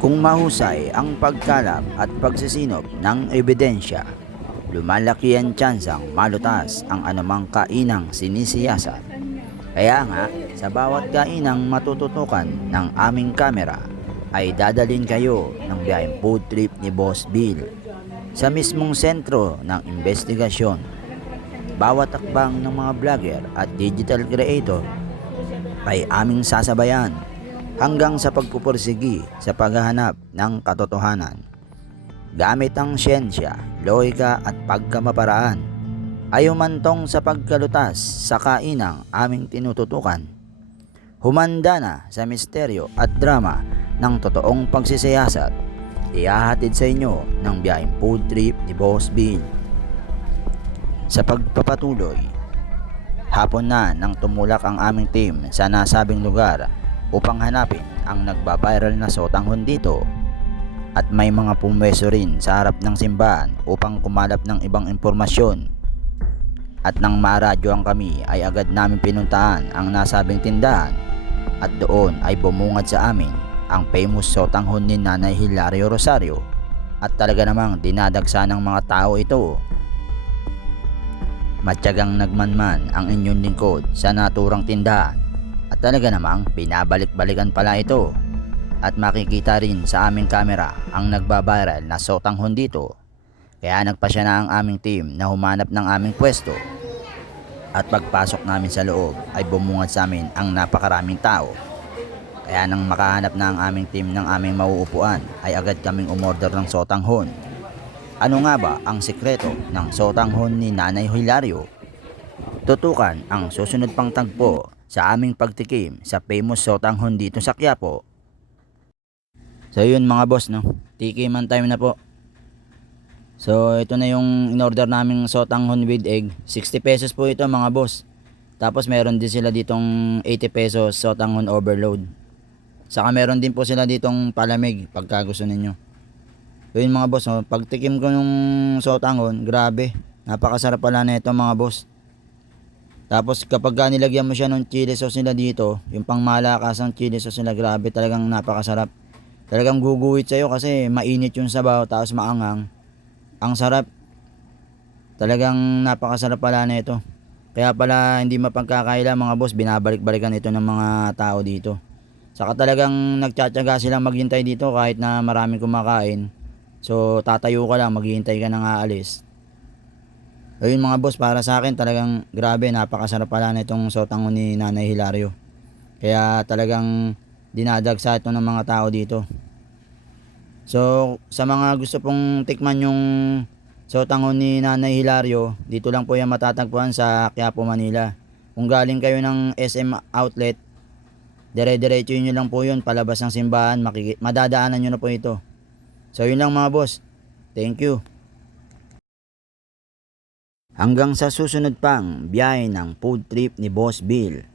Kung mahusay ang pagkalap at pagsisinop ng ebidensya, lumalaki ang tsansang malutas ang anumang kainang sinisiyasat. Kaya nga, sa bawat kainang matututukan ng aming kamera, ay dadalhin kayo ng biyaheng food trip ni Boss Bill sa mismong sentro ng investigasyon. Bawat akbang ng mga vlogger at digital creator ay aming sasabayan hanggang sa pagpupursigi sa paghahanap ng katotohanan. Gamit ang siyensya, lohika at pagkamaparaan ay humantong sa pagkalutas sa kainang aming tinututukan. Humanda na sa misteryo at drama ng totoong pagsisiyasat. Ihahatid sa inyo ng biyaheng food trip ni Boss Bill. Sa pagpapatuloy, hapon na nang tumulak ang aming team sa nasabing lugar upang hanapin ang nagbabiral na sotanghon dito, at may mga pumwesto rin sa harap ng simbahan upang kumalap ng ibang impormasyon. At nang maradyoan kami ay agad namin pinuntahan ang nasabing tindahan, at doon ay bumungad sa amin ang famous sotanghon ni Nanay Hilario Rosario, at talaga namang dinadagsa ng mga tao ito. Matyagang nagmanman ang inyong lingkod sa naturang tindahan, at talaga namang binabalik-balikan pala ito, at makikita rin sa aming kamera ang nagbabiral na sotanghon dito. Kaya nagpasya na ang aming team na humanap ng aming pwesto, at pagpasok namin sa loob ay bumungad sa amin ang napakaraming tao. Kaya nang makahanap na ang aming team ng aming mauupuan ay agad kaming umorder ng sotanghon. Ano nga ba ang sikreto ng sotanghon ni Nanay Hilario? Tutukan ang susunod pang tagpo sa aming pagtikim sa famous sotanghon dito sa Quiapo. So yun mga boss, no? Tikiman time na po. So ito na yung in-order naming sotanghon with egg. 60 pesos po ito mga boss. Tapos meron din sila ditong 80 pesos sotanghon overload. Saka meron din po sila ditong palamig pagka gusto ninyo. So yun mga boss, no? Pagtikim ko yung sotanghon, grabe. Napakasarap pala na ito mga boss. Tapos kapag nilagyan mo siya ng chili sauce nila dito, yung pangmalakasang chili sauce nila, grabe, talagang napakasarap. Talagang guguhit sa'yo kasi mainit yung sabaw tapos maanghang. Ang sarap. Talagang napakasarap pala na ito. Kaya pala hindi mapagkakaila mga boss, binabalik-balikan ito ng mga tao dito. Saka talagang nagtsatsaga silang maghintay dito kahit na maraming kumakain. So tatayo ka lang, maghihintay ka nang aalis. Ayun mga boss, para sa akin talagang grabe, napakasarap pala na itong sotanghon ni Nanay Hilario. Kaya talagang dinadagsa ito ng mga tao dito. So sa mga gusto pong tikman yung sotanghon ni Nanay Hilario, dito lang po yan matatagpuan sa Quiapo, Manila. Kung galing kayo ng SM Outlet, dire-diretso nyo lang po yun palabas ng simbahan, madadaanan nyo na po ito. So yun lang mga boss. Thank you. Hanggang sa susunod pang biyahe ng food trip ni Boss Bill.